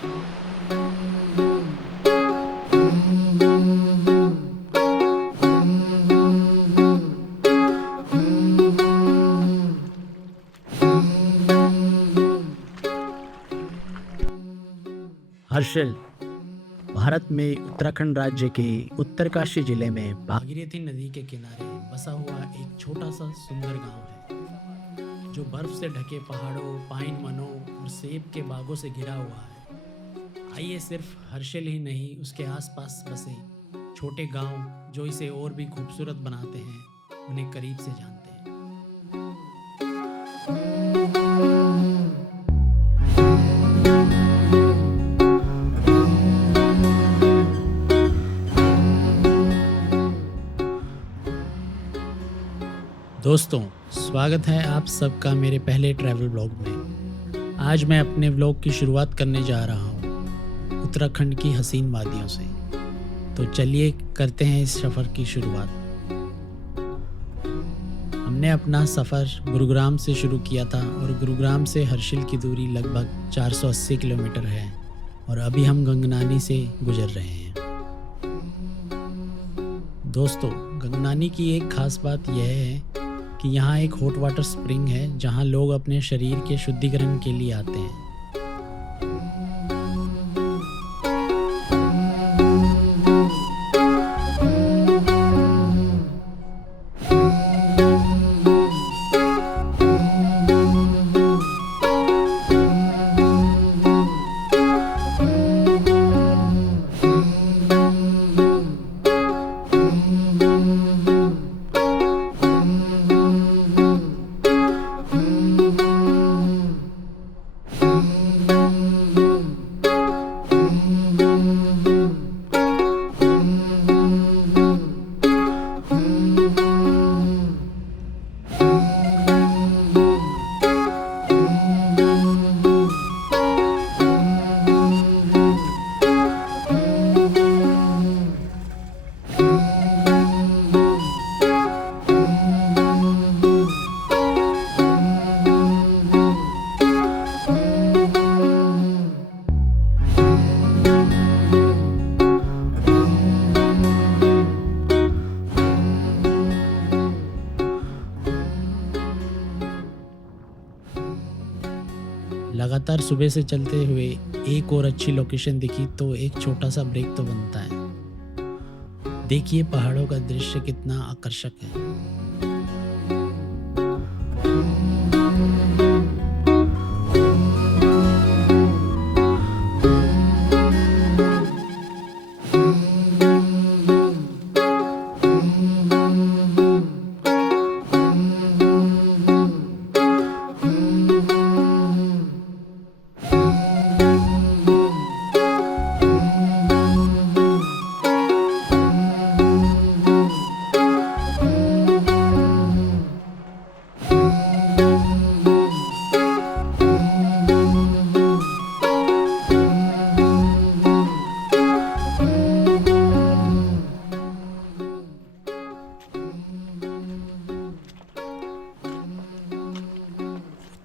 हर्षिल भारत में उत्तराखंड राज्य के उत्तरकाशी जिले में भागीरथी नदी के किनारे बसा हुआ एक छोटा सा सुंदर गांव है जो बर्फ से ढके पहाड़ों, पाइन वनों और सेब के बागों से घिरा हुआ है। आइए सिर्फ हर्षिल ही नहीं, उसके आसपास बसे छोटे गांव जो इसे और भी खूबसूरत बनाते हैं, उन्हें करीब से जानते हैं। दोस्तों, स्वागत है आप सबका मेरे पहले ट्रैवल ब्लॉग में। आज मैं अपने व्लॉग की शुरुआत करने जा रहा हूँ उत्तराखंड की हसीन वादियों से। तो चलिए करते हैं इस सफ़र की शुरुआत। हमने अपना सफ़र गुरुग्राम से शुरू किया था और गुरुग्राम से हर्षिल की दूरी लगभग 480 किलोमीटर है और अभी हम गंगनानी से गुजर रहे हैं। दोस्तों, गंगनानी की एक ख़ास बात यह है कि यहाँ एक हॉट वाटर स्प्रिंग है जहाँ लोग अपने शरीर के शुद्धिकरण के लिए आते हैं। लगातार सुबह से चलते हुए एक और अच्छी लोकेशन दिखी तो एक छोटा सा ब्रेक तो बनता है। देखिए पहाड़ों का दृश्य कितना आकर्षक है।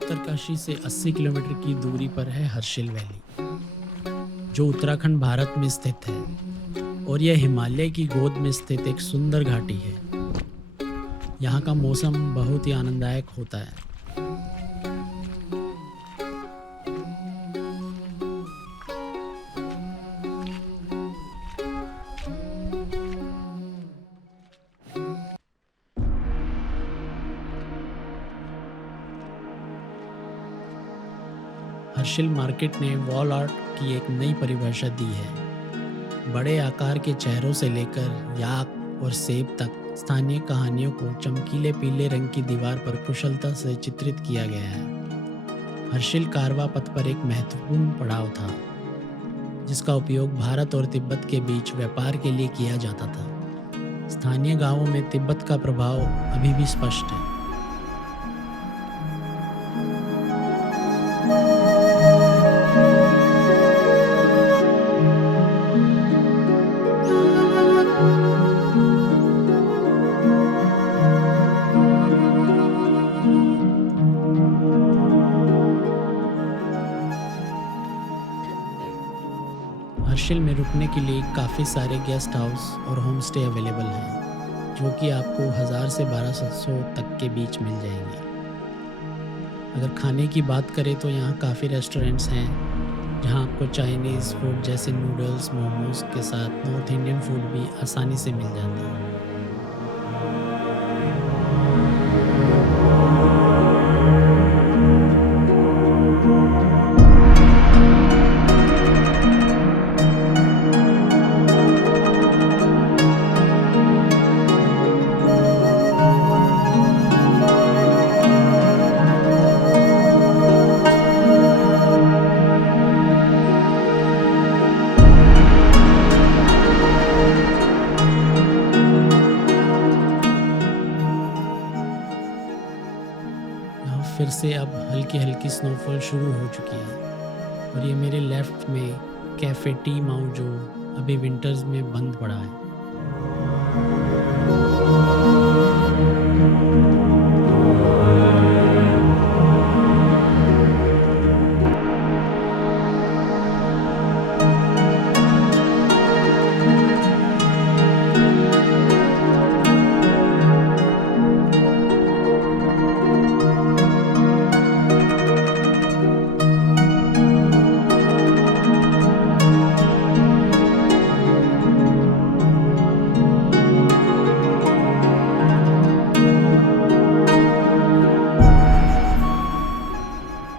उत्तरकाशी से 80 किलोमीटर की दूरी पर है हर्षिल वैली, जो उत्तराखंड भारत में स्थित है और यह हिमालय की गोद में स्थित एक सुंदर घाटी है। यहाँ का मौसम बहुत ही आनंददायक होता है। हर्षिल मार्केट ने वॉल आर्ट की एक नई परिभाषा दी है। बड़े आकार के चेहरों से लेकर याक और सेब तक स्थानीय कहानियों को चमकीले पीले रंग की दीवार पर कुशलता से चित्रित किया गया है। हर्षिल कारवा पथ पर एक महत्वपूर्ण पड़ाव था, जिसका उपयोग भारत और तिब्बत के बीच व्यापार के लिए किया जाता था। स्थानीय गांवों में तिब्बत का प्रभाव अभी भी स्पष्ट है। हर्षिल में रुकने के लिए काफ़ी सारे गेस्ट हाउस और होम स्टे अवेलेबल हैं, जो कि आपको 1000 से 1200 तक के बीच मिल जाएंगे। अगर खाने की बात करें तो यहाँ काफ़ी रेस्टोरेंट्स हैं, जहाँ आपको चाइनीज़ फूड जैसे नूडल्स, मोमोज के साथ नॉर्थ इंडियन फूड भी आसानी से मिल जाता है। यहाँ फिर से अब हल्की हल्की स्नोफॉल शुरू हो चुकी है और ये मेरे लेफ्ट में कैफ़े टी माउ जो अभी विंटर्स में बंद पड़ा है।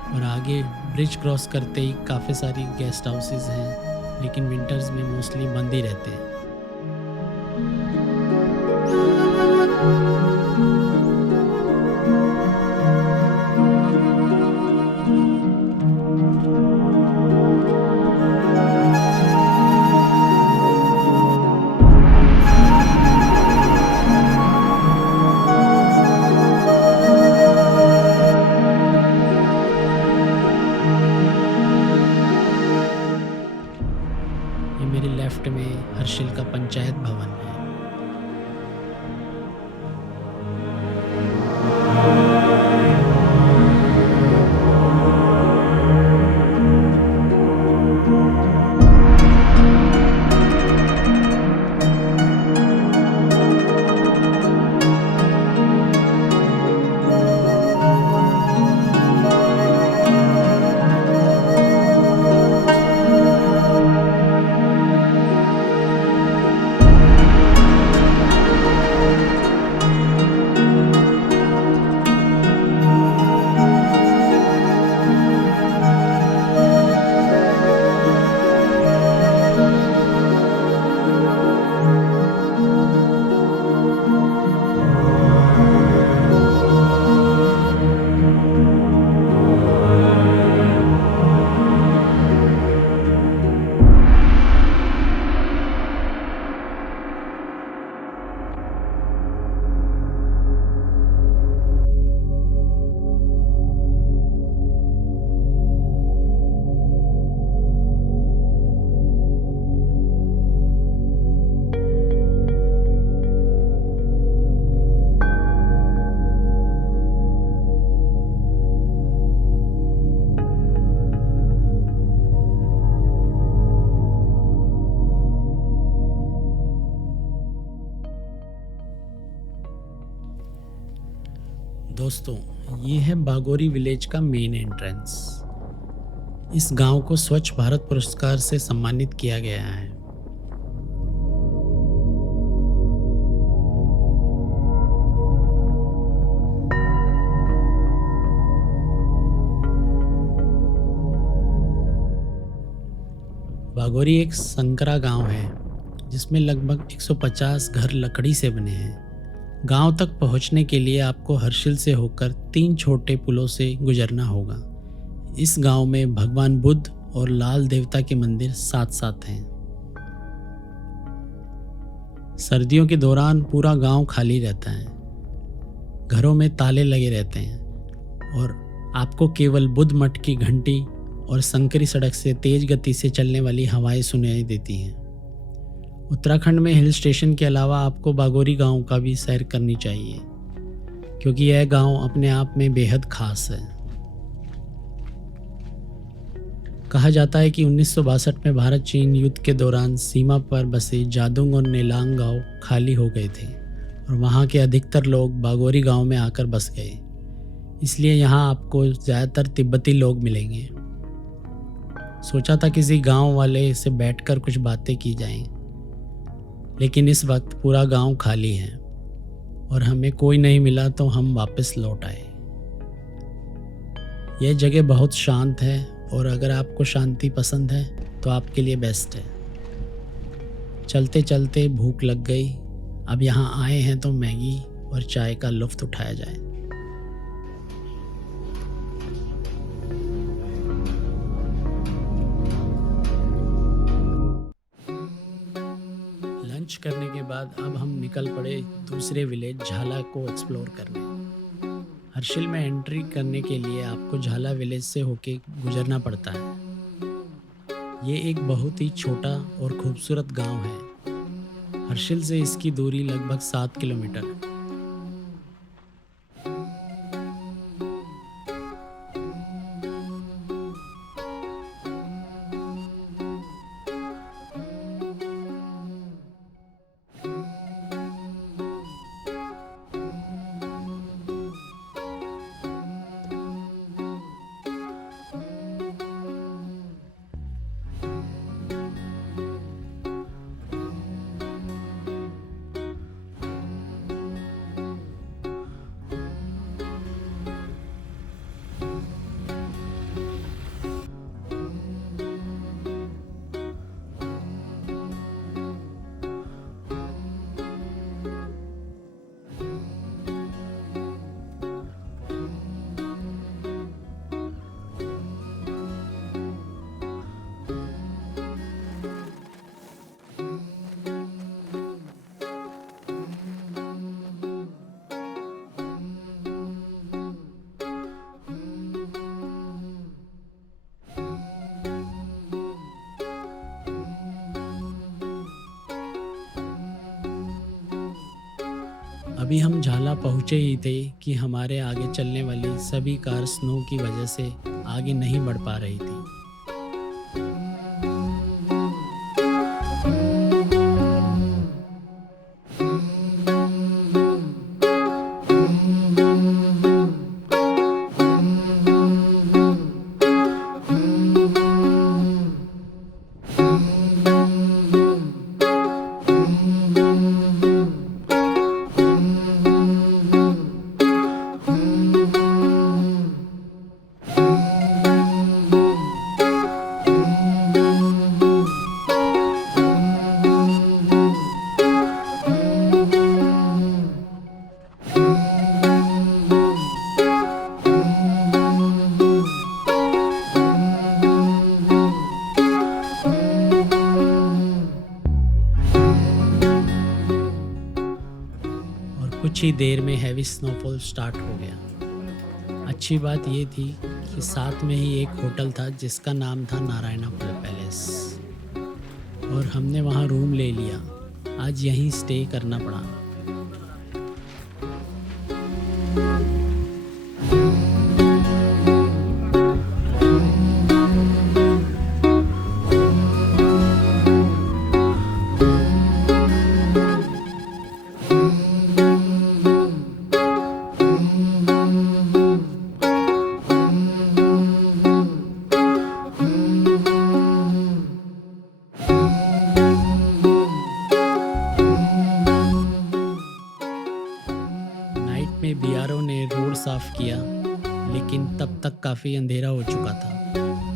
और आगे ब्रिज क्रॉस करते ही काफ़ी सारी गेस्ट हाउसेस हैं, लेकिन विंटर्स में मोस्टली बंद ही रहते हैं। ये मेरे लेफ्ट में हर्षिल का पंचायत भवन है। दोस्तों, ये है बागोरी विलेज का मेन एंट्रेंस। इस गांव को स्वच्छ भारत पुरस्कार से सम्मानित किया गया है। बागोरी एक संकरा गांव है, जिसमें लगभग 150 घर लकड़ी से बने हैं। गांव तक पहुंचने के लिए आपको हर्षिल से होकर 3 छोटे पुलों से गुजरना होगा। इस गांव में भगवान बुद्ध और लाल देवता के मंदिर साथ साथ हैं। सर्दियों के दौरान पूरा गांव खाली रहता है, घरों में ताले लगे रहते हैं और आपको केवल बुद्ध मठ की घंटी और संकरी सड़क से तेज गति से चलने वाली हवाएं सुनाई देती हैं। उत्तराखंड में हिल स्टेशन के अलावा आपको बागोरी गांव का भी सैर करनी चाहिए, क्योंकि यह गांव अपने आप में बेहद खास है। कहा जाता है कि 1962 में भारत चीन युद्ध के दौरान सीमा पर बसे जादुंग और नेलांग गांव खाली हो गए थे और वहां के अधिकतर लोग बागोरी गांव में आकर बस गए। इसलिए यहाँ आपको ज़्यादातर तिब्बती लोग मिलेंगे। सोचा था किसी गांव वाले से बैठकर कुछ बातें की जाएं, लेकिन इस वक्त पूरा गांव खाली है और हमें कोई नहीं मिला तो हम वापस लौट आए। यह जगह बहुत शांत है और अगर आपको शांति पसंद है तो आपके लिए बेस्ट है। चलते चलते भूख लग गई, अब यहाँ आए हैं तो मैगी और चाय का लुत्फ़ उठाया जाए। लंच करने के बाद अब हम निकल पड़े दूसरे विलेज झाला को एक्सप्लोर करने। हर्षिल में एंट्री करने के लिए आपको झाला विलेज से होके गुजरना पड़ता है। ये एक बहुत ही छोटा और खूबसूरत गांव है। हर्षिल से इसकी दूरी लगभग 7 किलोमीटर है। अभी हम झाला पहुँचे ही थे कि हमारे आगे चलने वाली सभी कार स्नो की वजह से आगे नहीं बढ़ पा रही थी। कुछ ही देर में हैवी स्नोफॉल स्टार्ट हो गया। अच्छी बात ये थी कि साथ में ही एक होटल था जिसका नाम था नारायणापुर पैलेस और हमने वहाँ रूम ले लिया। आज यहीं स्टे करना पड़ा। में बीआरओ ने रोड साफ किया, लेकिन तब तक काफ़ी अंधेरा हो चुका था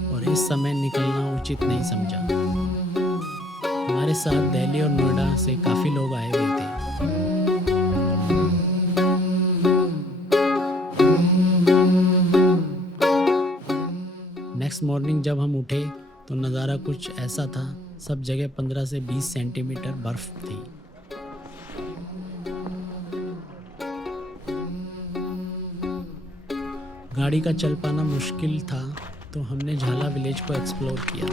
और इस समय निकलना उचित नहीं समझा। हमारे साथ दिल्ली और नोएडा से काफ़ी लोग आए हुए थे। नेक्स्ट मॉर्निंग जब हम उठे तो नज़ारा कुछ ऐसा था, सब जगह 15 से 20 सेंटीमीटर बर्फ थी। गाड़ी का चल पाना मुश्किल था तो हमने झाला विलेज को एक्सप्लोर किया।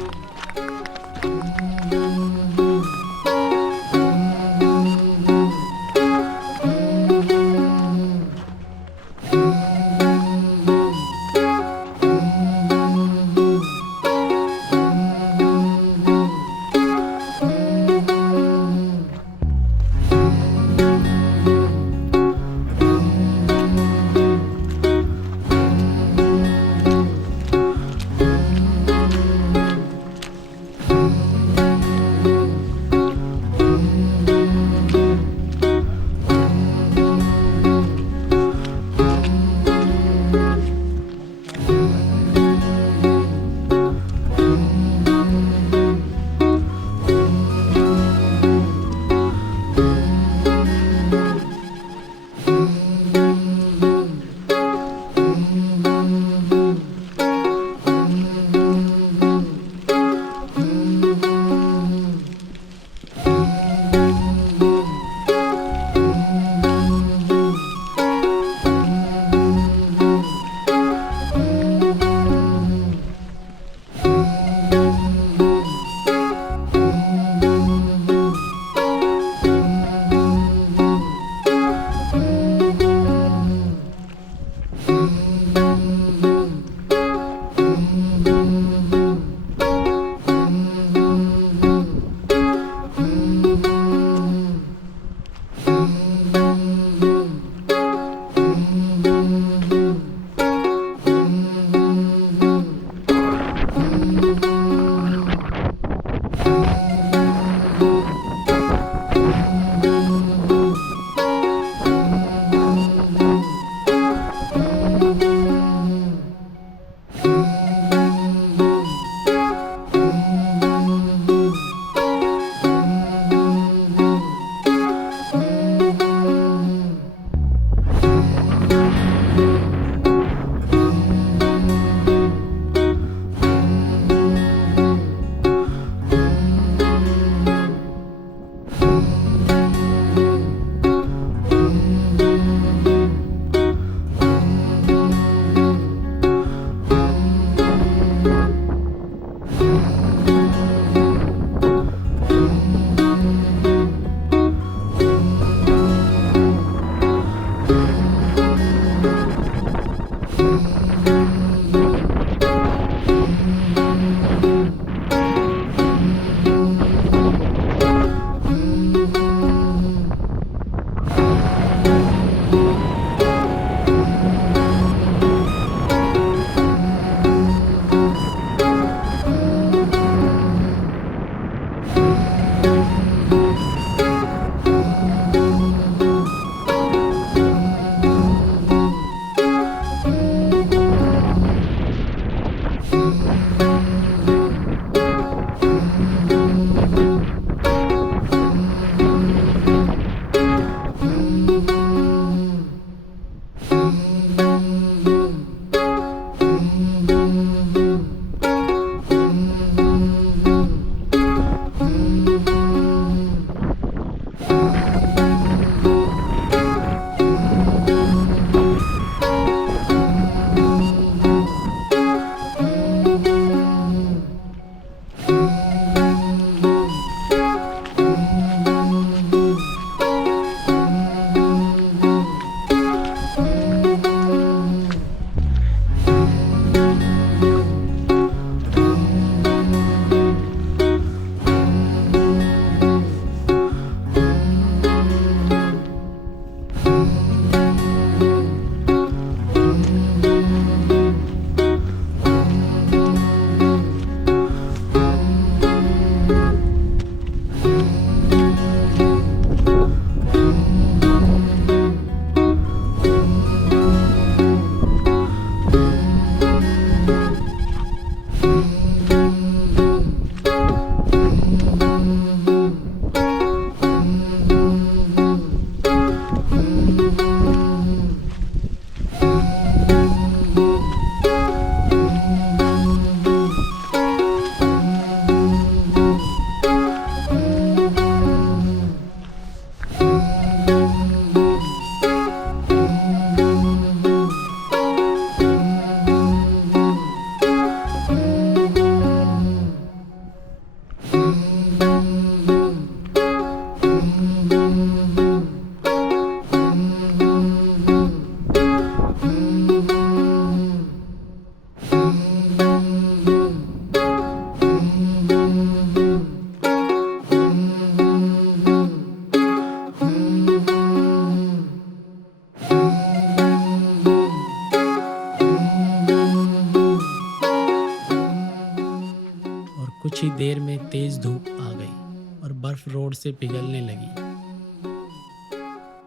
कुछ ही देर में तेज धूप आ गई और बर्फ रोड से पिघलने लगी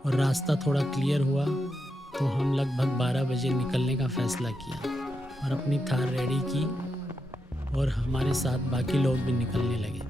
और रास्ता थोड़ा क्लियर हुआ तो हम लगभग 12 बजे निकलने का फैसला किया और अपनी थार रेडी की और हमारे साथ बाकी लोग भी निकलने लगे।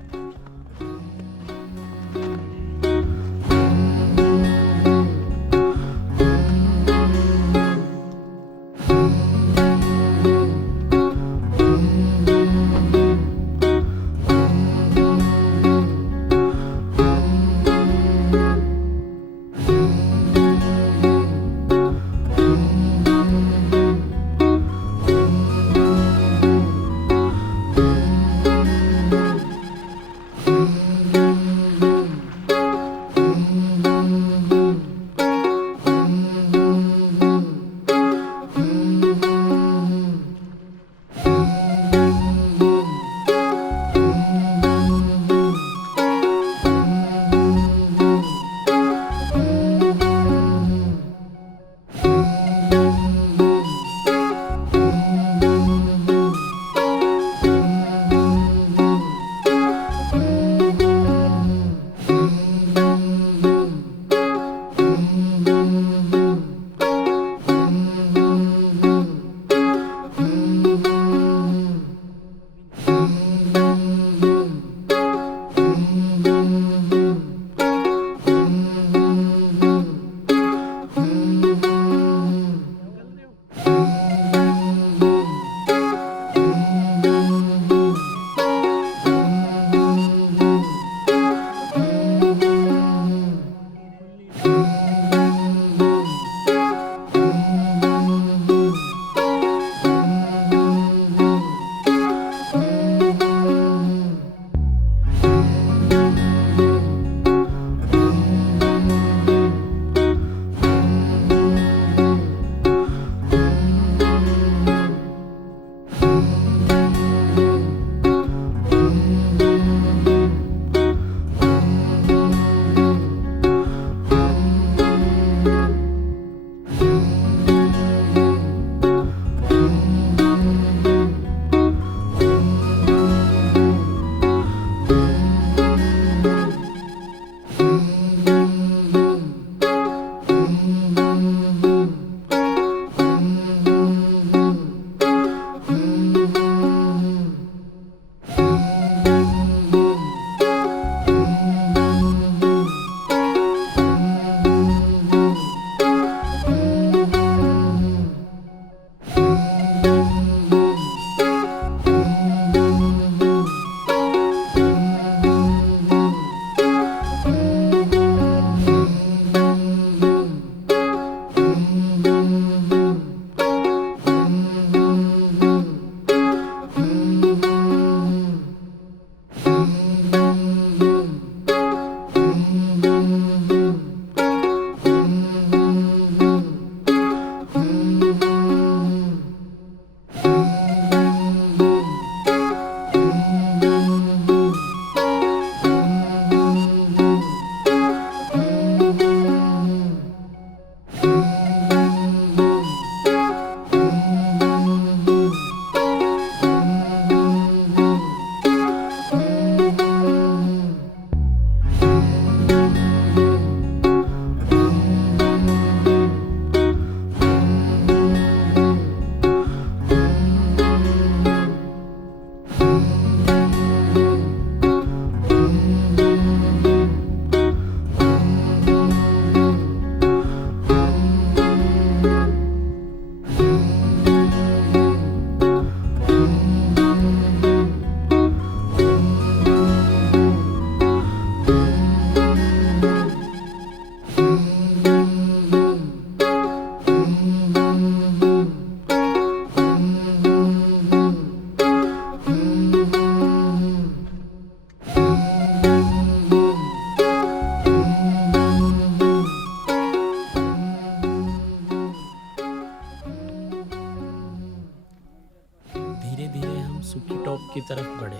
सूखी टॉप की तरफ बढ़े।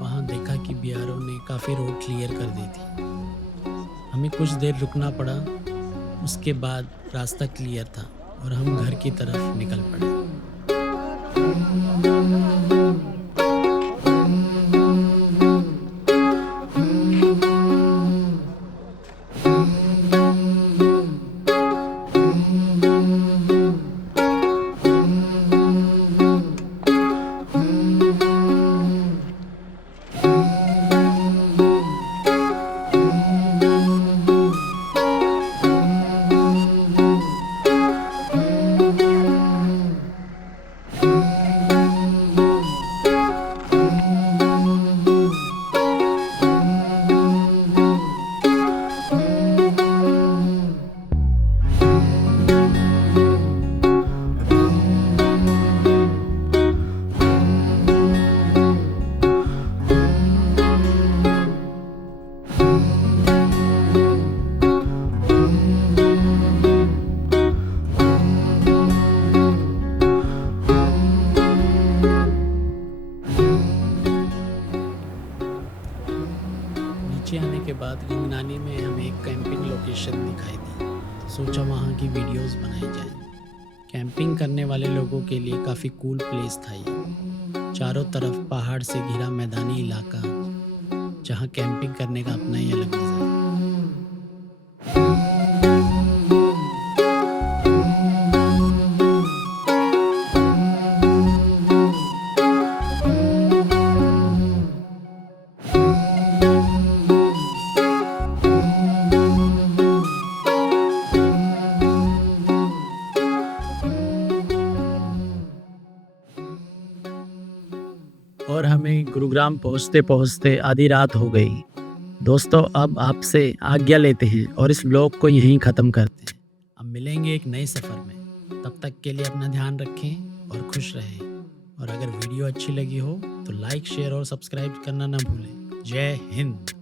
वहाँ देखा कि बीआरओ ने काफ़ी रोड क्लियर कर दी थी। हमें कुछ देर रुकना पड़ा, उसके बाद रास्ता क्लियर था और हम घर की तरफ निकल पड़े। लोकेशन दिखाई दी, तो सोचा वहाँ की वीडियोस बनाई जाए। कैंपिंग करने वाले लोगों के लिए काफ़ी कूल प्लेस था ये। चारों तरफ पहाड़ से घिरा मैदानी इलाका, जहाँ कैंपिंग करने का अपना ही अलग मज़ा है। और हमें गुरुग्राम पहुँचते पहुँचते आधी रात हो गई। दोस्तों, अब आपसे आज्ञा लेते हैं और इस ब्लॉग को यहीं ख़त्म करते हैं। अब मिलेंगे एक नए सफ़र में। तब तक के लिए अपना ध्यान रखें और खुश रहें। और अगर वीडियो अच्छी लगी हो तो लाइक, शेयर और सब्सक्राइब करना ना भूलें। जय हिंद।